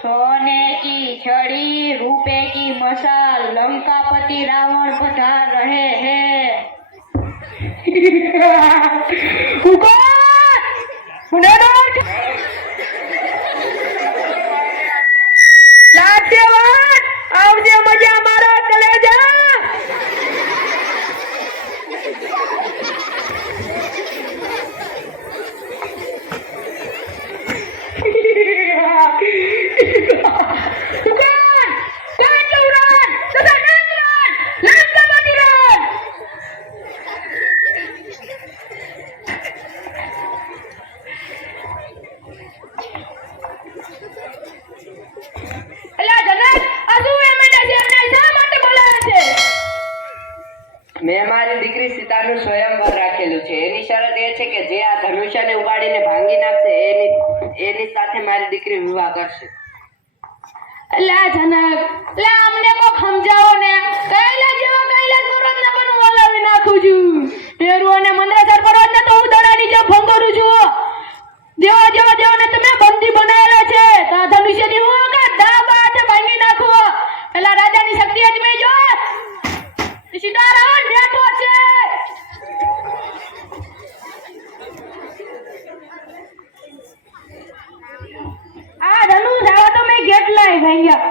सोने की छड़ी रूपे की मशाल लंकापति रावण पधार रहे हैं મારી દીકરી સીતાનું સ્વયંવર રાખેલું છે. એની શરત એ છે કે જે આ ધનુષ્યને ઉપાડીને ભાંગી નાખશે, એની એની સાથે મારી દીકરી વિવાહ કરશે. લા જનક લા અમને કો સમજાવો ને. કૈલા જેવા કૈલા સુરત ને પણ હું હલાવી નાખું છું. તેરું અને મંદરાચર પર્વત ને તો હું દડાની જેમ ભંગોરું છું જેવા જેવા દેવોને તમે બંધી બનાવેલા yeah,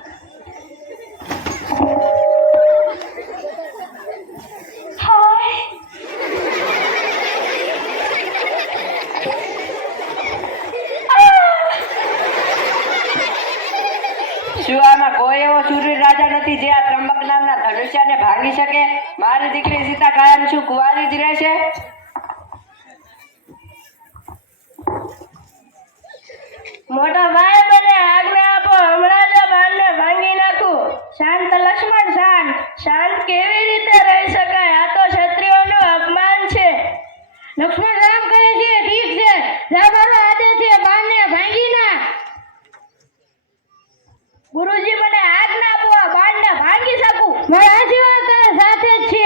શું કોઈ એવો શૂરવીર રાજા નથી જે આ ત્રંબક નામના ધનુષ્યને ભાંગી શકે? મારી દીકરી સીતા કાયમ શું કુવારી જ રહેશે? મોટા ભાઈ, મને આજ્ઞા આપો, હમણાં જ બાણને ભાંગી નાખું. શાંત લક્ષ્મણ, શાંત. શાંત કેવી રીતે રહી શકાય? આ તો ક્ષત્રિયોનો અપમાન છે. લક્ષ્મણ મારા જેવા તારા સાથે જ છે